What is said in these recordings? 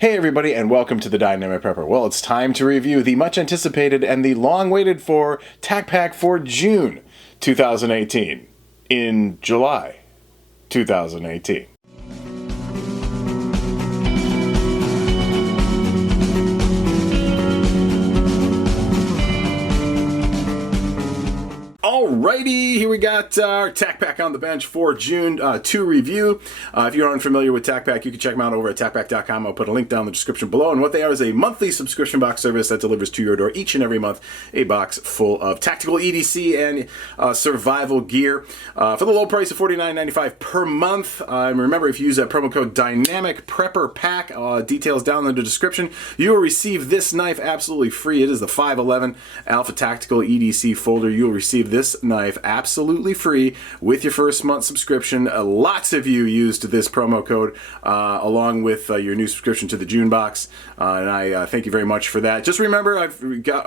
Hey everybody, and welcome to the Dynamic Prepper. Well, it's time to review the much anticipated and the long waited for TacPack for June 2018 in July 2018. Alrighty, here we got our TacPack on the bench for June to review. If you're unfamiliar with TacPack, you can check them out over at TacPack.com. I'll put a link down in the description below. And what they are is a monthly subscription box service that delivers to your door each and every month a box full of tactical EDC and survival gear for the low price of $49.95 per month. Remember, if you use that promo code dynamicprepperpack, details down in the description, you will receive this knife absolutely free. It is the 511 Alpha Tactical EDC folder. You will receive this knife absolutely free with your first month subscription. Lots of you used this promo code along with your new subscription to the June box, and I thank you very much for that. Just remember, I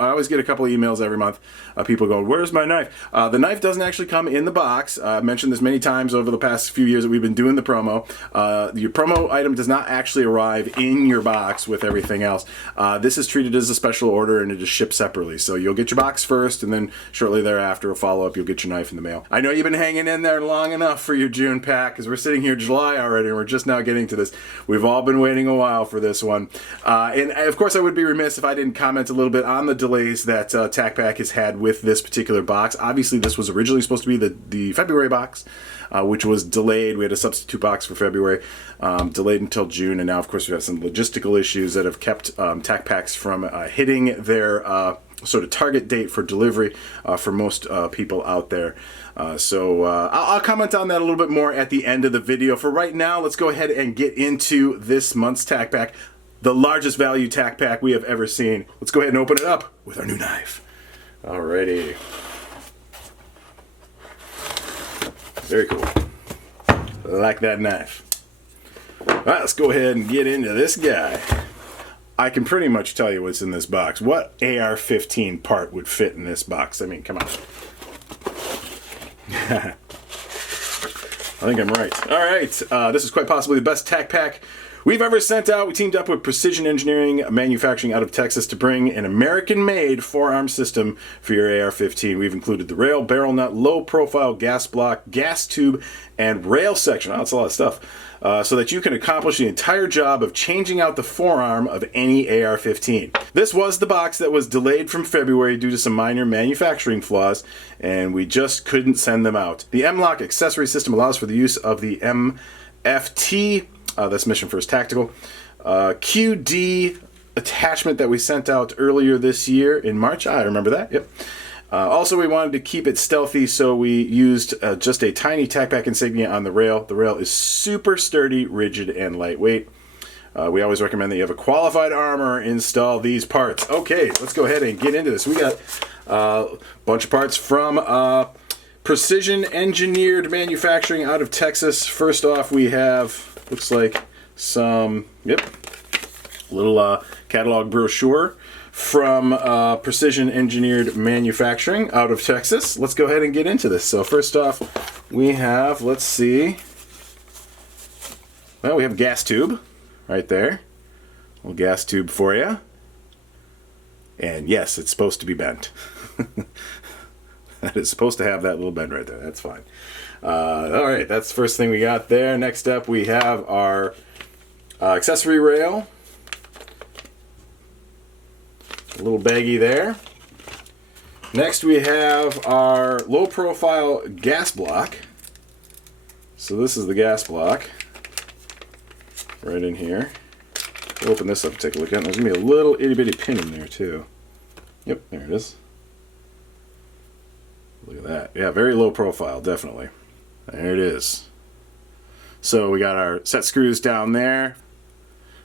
always get a couple of emails every month, people going, "Where's my knife?" The knife doesn't actually come in the box. I've mentioned this many times over the past few years that we've been doing the promo. Your promo item does not actually arrive in your box with everything else. This is treated as a special order and it is shipped separately. So you'll get your box first, and then shortly thereafter, a follow-up, you'll get your knife in the mail. I know you've been hanging in there long enough for your June pack, because we're sitting here July already and we're just now getting to this. We've all been waiting a while for this one. And of course I would be remiss if I didn't comment a little bit on the delays that TacPack has had with this particular box. Obviously this was originally supposed to be the February box, which was delayed. We had a substitute box for February, delayed until June, and now of course we have some logistical issues that have kept TacPacks from hitting their sort of target date for delivery for most people out there. So I'll comment on that a little bit more at the end of the video. For right now, let's go ahead and get into this month's TacPack, the largest value TacPack we have ever seen. Let's go ahead and open it up with our new knife. Alrighty. Very cool. I like that knife. Alright, let's go ahead and get into this guy. I can pretty much tell you what's in this box. What AR-15 part would fit in this box? I mean, come on. I think I'm right. All right, this is quite possibly the best TacPack we've ever sent out. We teamed up with Precision Engineering Manufacturing out of Texas to bring an American-made forearm system for your AR-15. We've included the rail, barrel nut, low-profile gas block, gas tube, and rail section. Oh, that's a lot of stuff. So that you can accomplish the entire job of changing out the forearm of any AR-15. This was the box that was delayed from February due to some minor manufacturing flaws, and we just couldn't send them out. The M-Lock accessory system allows for the use of the MFT, that's Mission First Tactical, QD attachment that we sent out earlier this year in March. I remember that, yep. Also, we wanted to keep it stealthy, so we used just a tiny TacPack insignia on the rail. The rail is super sturdy, rigid, and lightweight. We always recommend that you have a qualified armor install these parts. Okay, let's go ahead and get into this. We got a bunch of parts from Precision Engineered Manufacturing out of Texas. First off, we have, looks like some, little catalog brochure from Precision Engineered Manufacturing out of Texas. Let's go ahead and get into this. So first off, we have, let's see, well, we have a gas tube right there. A little gas tube for you. And yes, it's supposed to be bent. That is supposed to have that little bend right there. That's fine. All right, that's the first thing we got there. Next up, we have our accessory rail. A little baggie there. Next we have our low profile gas block. So this is the gas block right in here. We'll open this up and take a look at it. There's going to be a little itty bitty pin in there too. Yep, there it is. Look at that. Yeah, very low profile, definitely. There it is. So we got our set screws down there.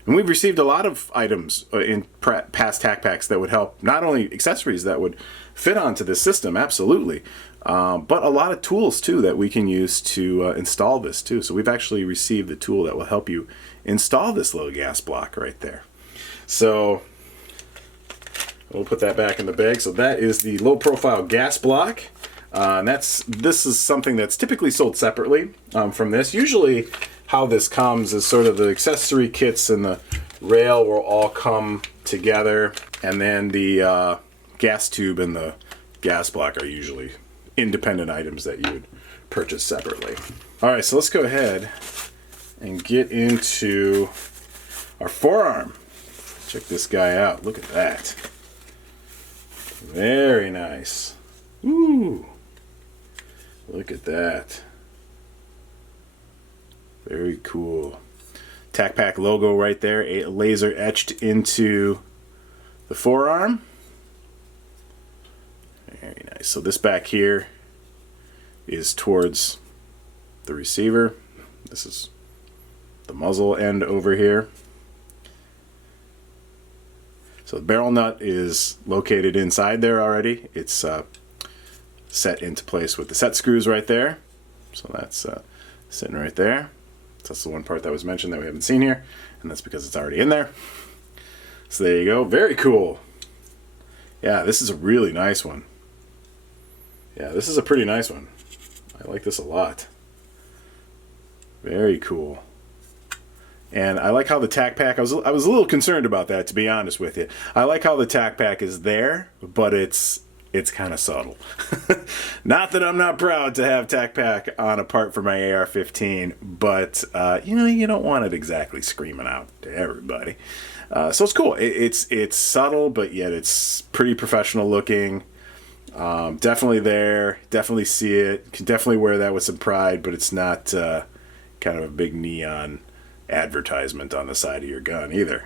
And we've received a lot of items in past TacPacks that would help, not only accessories that would fit onto this system, absolutely, but a lot of tools too that we can use to install this too. So we've actually received the tool that will help you install this little gas block right there. So we'll put that back in the bag. So that is the low profile gas block. And this is something that's typically sold separately from this. Usually how this comes is sort of the accessory kits and the rail will all come together, and then the gas tube and the gas block are usually independent items that you would purchase separately. All right, so let's go ahead and get into our forearm. Check this guy out. Look at that. Very nice. Ooh. Look at that. Very cool. TacPack logo right there, a laser etched into the forearm. Very nice. So this back here is towards the receiver. This is the muzzle end over here. So the barrel nut is located inside there already. It's set into place with the set screws right there. So that's sitting right there. So that's the one part that was mentioned that we haven't seen here, and that's because it's already in there. So there you go. Very cool. Yeah, this is a really nice one. Yeah, this is a pretty nice one. I like this a lot. Very cool. And I like how the TacPack, I was a little concerned about that, to be honest with you. I like how the TacPack is there, but it's kind of subtle. Not that I'm not proud to have TacPack on a part for my AR-15, but you know, you don't want it exactly screaming out to everybody. So it's cool. It's subtle, but yet it's pretty professional looking. Definitely there. Definitely see it. Can definitely wear that with some pride, but it's not kind of a big neon advertisement on the side of your gun either.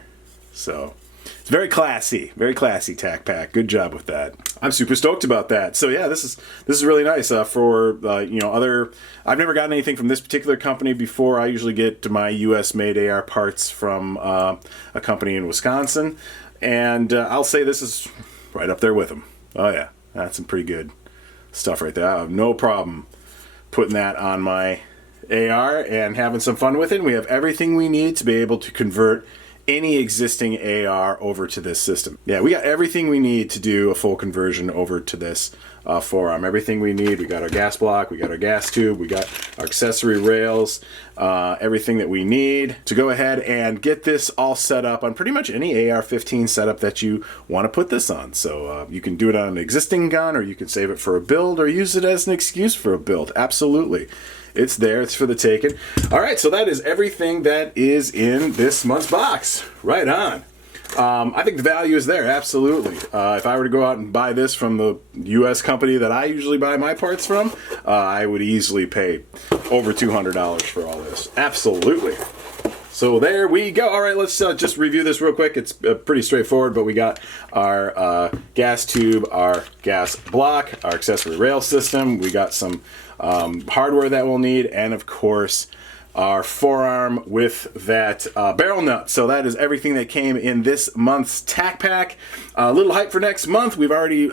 So it's very classy TacPack. Good job with that. I'm super stoked about that. So yeah, this is really nice for you know, other. I've never gotten anything from this particular company before. I usually get my U.S. made AR parts from a company in Wisconsin, and I'll say this is right up there with them. Oh yeah, that's some pretty good stuff right there. I have no problem putting that on my AR and having some fun with it. We have everything we need to be able to convert any existing AR over to this system. Yeah, we got everything we need to do a full conversion over to this forearm. Everything we need. We got our gas block, we got our gas tube, we got our accessory rails, everything that we need to go ahead and get this all set up on pretty much any AR-15 setup that you want to put this on. So you can do it on an existing gun, or you can save it for a build, or use it as an excuse for a build. Absolutely. It's there. It's for the taking. All right, so that is everything that is in this month's box. Right on. I think the value is there, absolutely. If I were to go out and buy this from the U.S. company that I usually buy my parts from, I would easily pay over $200 for all this. Absolutely. So there we go. All right, let's just review this real quick. It's pretty straightforward, but we got our gas tube, our gas block, our accessory rail system. We got some hardware that we'll need, and of course our forearm with that barrel nut. So that is everything that came in this month's TacPack. A little hype for next month. We've already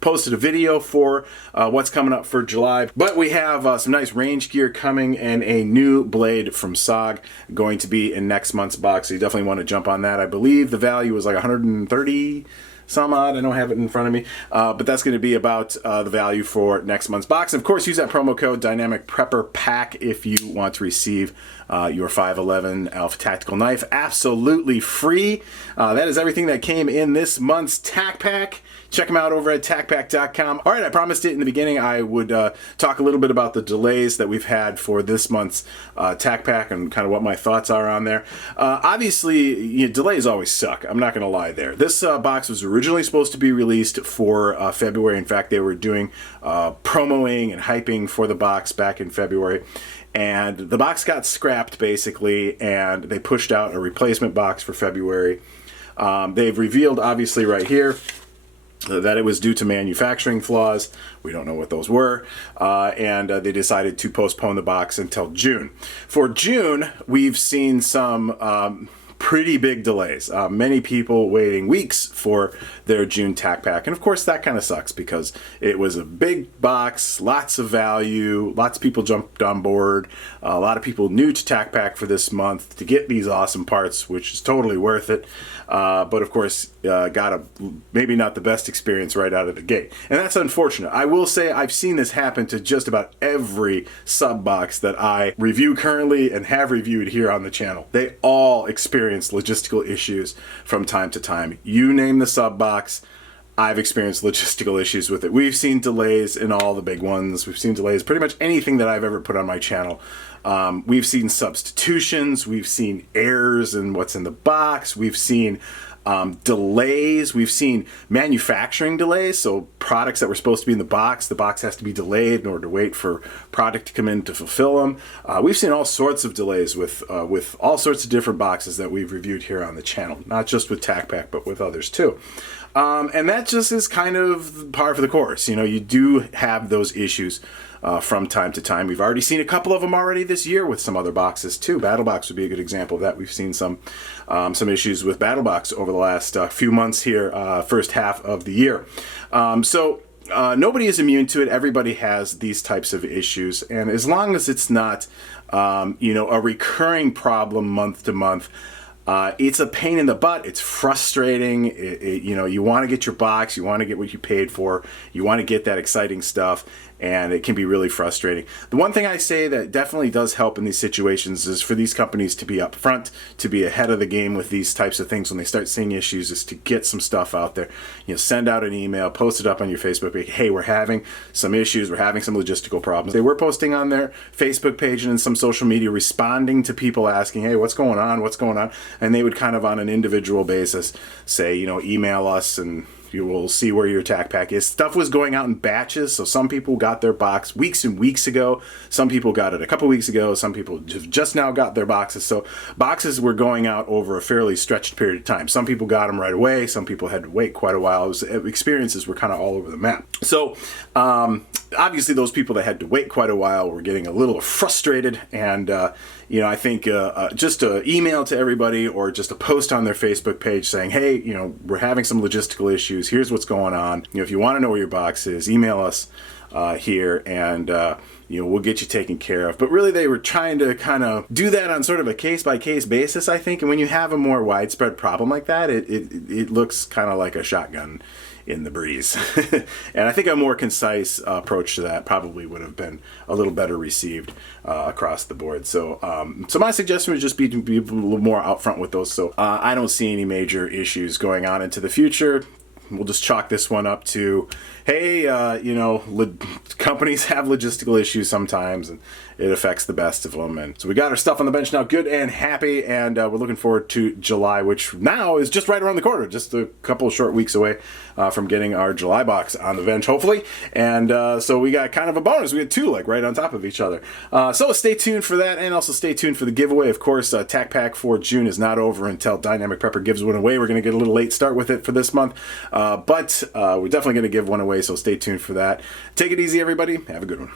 posted a video for what's coming up for July, but we have some nice range gear coming and a new blade from SOG going to be in next month's box. So you definitely want to jump on that. I believe the value was like 130 some odd. I don't have it in front of me, but that's going to be about the value for next month's box. And of course, use that promo code dynamicprepperpack if you want to receive your 511 Alpha Tactical Knife absolutely free. That is everything that came in this month's TacPack. Check them out over at TacPack.com. All right, I promised it in the beginning I would talk a little bit about the delays that we've had for this month's TacPack and kind of what my thoughts are on there. Obviously, you know, delays always suck. I'm not going to lie there. This box was originally supposed to be released for February. In fact, they were doing promoing and hyping for the box back in February. And the box got scrapped, basically, and they pushed out a replacement box for February. They've revealed, obviously, right here, that it was due to manufacturing flaws. We don't know what those were, and they decided to postpone the box until June. For June, we've seen some pretty big delays. Many people waiting weeks for their June TacPack, and of course that kind of sucks because it was a big box, lots of value, lots of people jumped on board, a lot of people new to TacPack for this month to get these awesome parts, which is totally worth it. But of course, got maybe not the best experience right out of the gate. And that's unfortunate. I will say I've seen this happen to just about every sub box that I review currently and have reviewed here on the channel. They all experience experienced logistical issues from time to time. You name the sub box, I've experienced logistical issues with it. We've seen delays in all the big ones. We've seen delays pretty much anything that I've ever put on my channel. We've seen substitutions. We've seen errors in what's in the box. We've seen delays. We've seen manufacturing delays. So products that were supposed to be in the box has to be delayed in order to wait for product to come in to fulfill them. We've seen all sorts of delays with all sorts of different boxes that we've reviewed here on the channel, not just with TacPack, but with others too. And that just is kind of par for the course. You know, you do have those issues from time to time. We've already seen a couple of them already this year with some other boxes too. BattleBox would be a good example of that. We've seen some issues with BattleBox over the last few months here, first half of the year. Nobody is immune to it. Everybody has these types of issues, and as long as it's not, a recurring problem month to month. It's a pain in the butt. It's frustrating. You want to get your box. You want to get what you paid for. You want to get that exciting stuff, and it can be really frustrating. The one thing I say that definitely does help in these situations is for these companies to be upfront, to be ahead of the game with these types of things when they start seeing issues, is to get some stuff out there. Send out an email, post it up on your Facebook page. Hey, we're having some issues. We're having some logistical problems. They were posting on their Facebook page and in some social media, responding to people asking, hey, what's going on? What's going on? And they would kind of on an individual basis say, email us and you will see where your TacPack is. Stuff was going out in batches, so some people got their box weeks and weeks ago. Some people got it a couple weeks ago. Some people just now got their boxes. So boxes were going out over a fairly stretched period of time. Some people got them right away. Some people had to wait quite a while. Experiences were kind of all over the map. So obviously those people that had to wait quite a while were getting a little frustrated, and I think just an email to everybody or just a post on their Facebook page saying, hey, we're having some logistical issues. Here's what's going on. If you want to know where your box is, email us here, and we'll get you taken care of. But really, they were trying to kind of do that on sort of a case-by-case basis, I think. And when you have a more widespread problem like that, it looks kind of like a shotgun in the breeze. And I think a more concise approach to that probably would have been a little better received across the board. So my suggestion would just be to be a little more upfront with those. So I don't see any major issues going on into the future. We'll just chalk this one up to, hey, companies have logistical issues sometimes, and it affects the best of them. And so we got our stuff on the bench now, good and happy, and we're looking forward to July, which now is just right around the corner, just a couple of short weeks away from getting our July box on the bench, hopefully. And so we got kind of a bonus. We had two, right on top of each other. So stay tuned for that, and also stay tuned for the giveaway. Of course, TacPack for June is not over until Dynamic Prepper gives one away. We're going to get a little late start with it for this month, but we're definitely going to give one away, so stay tuned for that. Take it easy, everybody. Have a good one.